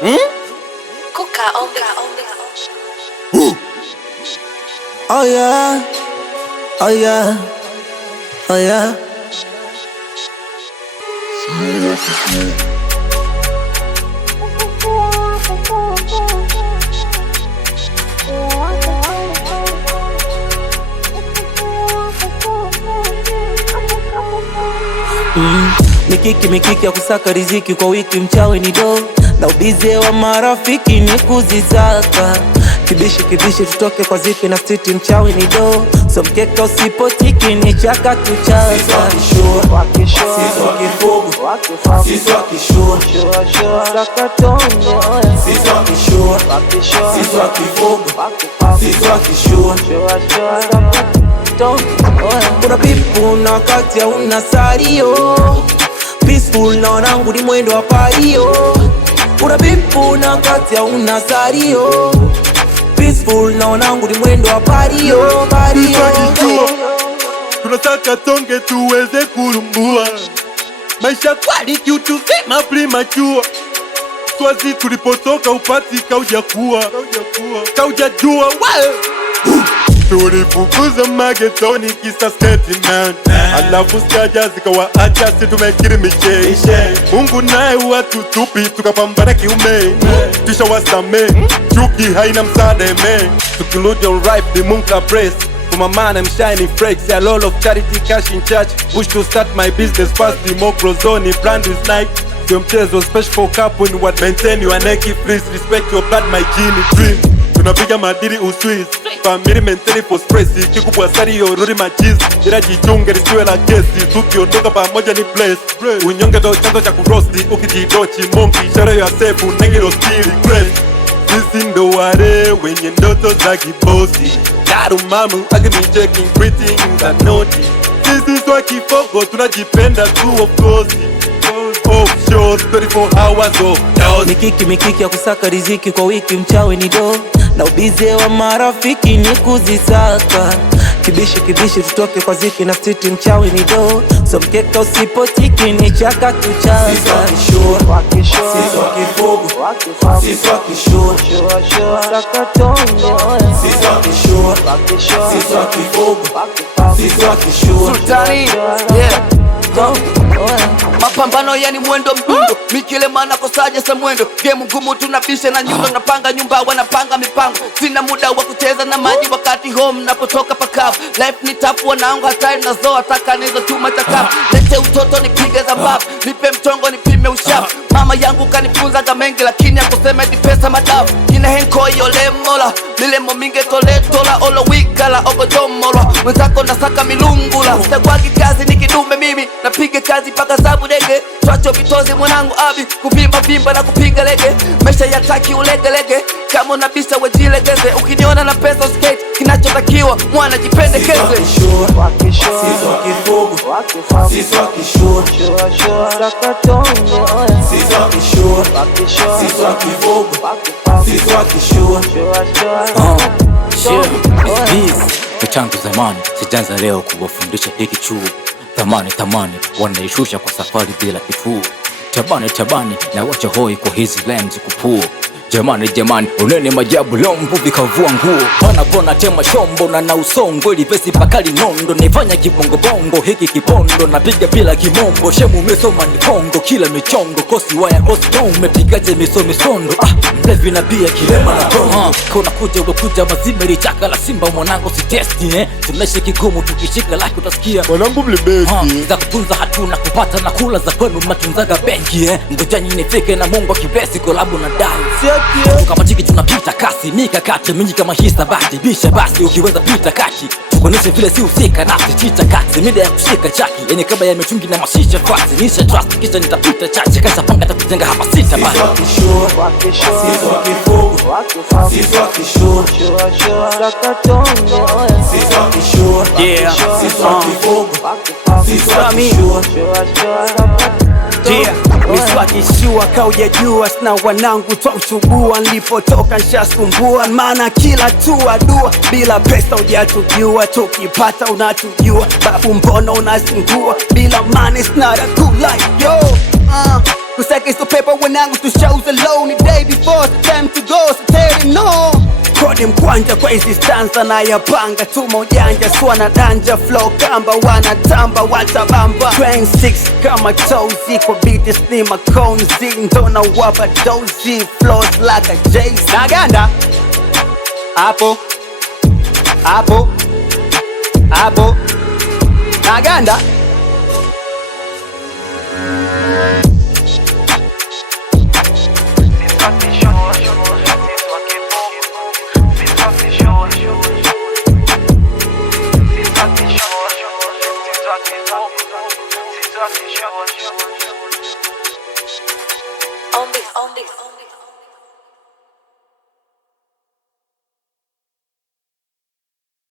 Kuka on the Oh yeah, oh yeah, oh yeah. Mikiki ya kusaka riziki kwa wiki, mchawi ni do na ubize wa marafiki ni kuzizaka. Kibishi tutoke kwa zipi na stiti, mchawi ni do so mkeka usipotiki ni chaka tuchaka. Sisi wakishua, sisi wakifugu, sisi wakishua, sisi wakishua, sisi wakifugu, sisi wakishua. Kuna pipu na wakati ya unasario, peaceful na wanangu ni mwendo wa pario. Kuna pipu na wakati ya unasario, peaceful na wanangu ni mwendo wa pario. Tunataka tonge tuweze kurumbua maisha kwali kiutusema premature. Swazi tulipotoka upati kaujajua tulifukuza magetoni kisa statement, alafu skaja zikawa acha si tumekiri miche. Mungu naye watu tupi tukapambana kiume, tisha wasame chuki haina msademe. Tukiludi on right the Mungu la praise. For my man I'm shining fresh, a lot of charity cash in church. Wish to start my business fast, the more crozoni brand is night. Sio mchezo special for couple ni what maintain your neck. Please respect your blood my gene dream. Tunapiga madiri uswiz family maintain for stress. Kikubwa sari yoruri machiz ila jichunge lisiwe la kesi. Tukiondoka pamoja ni bless. Unyonge do chanzo cha kurosti ukijidochi monki ishara ya sefu negiro stili grace. Sisi ndo wale wenye ndoto za kibosi. Daru mamu agimi checking greetings are naughty. Sisi swa kifogo tunajipenda tu of course. Offshore 24 hours of dose. Mikiki ya kusaka riziki kwa wiki, mchawi ni do na ubize wa marafiki ni kuzisaka. Kibishi tutoke kwa ziki na stiti, mchawi ni do so mkeka usipotiki ni chaka tuchaka. Sisi wakishua, sisi wakifugu, sisi wakishua, sisi wakishua, sisi wakifugu, sisi wakishua. Sultani, yeah. Mapambano yani mwendo mdundo, mikile mana kosaje sa mwendo. Game ngumu tunabisha na nyundo, napanga nyumba wanapanga mipango. Sina muda wa kucheza na maji wakati home napotoka pakavu. Life ni tough wanangu hatari na zoa taka nizo tuma takafu. Lete utoto nipige za mbavu, nipe mchongo nipime ushafu. Mama yangu kanifunza mengi lakini akusema eti pesa madafu. Kina henko yole mola, milemo minge tole tola. Olo wikala ogo jomola, mwenzako nasaka milungula. Sitagwagi kazi nikidume mimi, napige kazi paka sabu dege. Twacho vitozi mwanangu abi, kuvimba na kupiga lege. Mesha yataki ulegelege, kama unabisa wejilegeze. Ukiniona na pesa skate, kinachotakiwa mwana jipendekeze. Sisi wakishua, sisi wakifugu, sisi wakishua, sisi wakishua, sisi wakifugu, sisi wakishua. Tangu zamani sijanza leo kuwafundisha hiki chuo. Tamani wanaishusha kwa safari bila kituo. Tabani na wacha hoi kwa hizi lens kupuo. Jamani unene majabu lombu vikavua nguo. Pona tema shombo na usongo ili pesi pakali nondo. Nifanya kibongo hiki kipondo napiga bila kimombo. Shemu mesoma ni kongo kila michongo. Kosi waya kosi tong mepigaje misondo. Mlevi na bia kilema na tongo. Kona kuja mazimeri chaka la simba mwanangu si testi tunaishi kigumu tukishika laki utasikia mwanangu mlibeki. Za kutunza hatuna kupata na kula za kwenu matunzaga benki Ngojanyi nifike na Mungu kibesi kolabu na dai. Kama chiki tunapita kasi, mikakati mingi kama hisabati. Bisha basi ukiweza pita kaki, tukoneshe vile si usika nafsi chita kati. Mida ya kushika chaki, yani kaba ya mechungi na mashisha fasi. Nisha trust kisha nitapita chache, kasa panga takujenga hapa sita basi. Sisi wakishua, sisi wakifugu, sisi wakishua, sisi wakishua, sisi wakifugu, sisi wakishua. Miswakishua kaujajua sina wanangu twa uchubua. Nilipotoka nshasumbua maana kila tua dua. Bila pesa ujatujua, tukipata unatujua. Babu mbona unasingua, bila money it's not a good life yo. kusaka hizo pepa wanangu tu shows alone, the day before the time to go, so tell them no. Kodi mkwanja kwa hizi stanza na yapanga, tuma ujanja swana danja, flow kamba wanatamba watabamba 26 kama tozi kwa beats ni makonzi, ndona wapa dozi flows like a Jay-Z. Naganda hapo hapo hapo, Naganda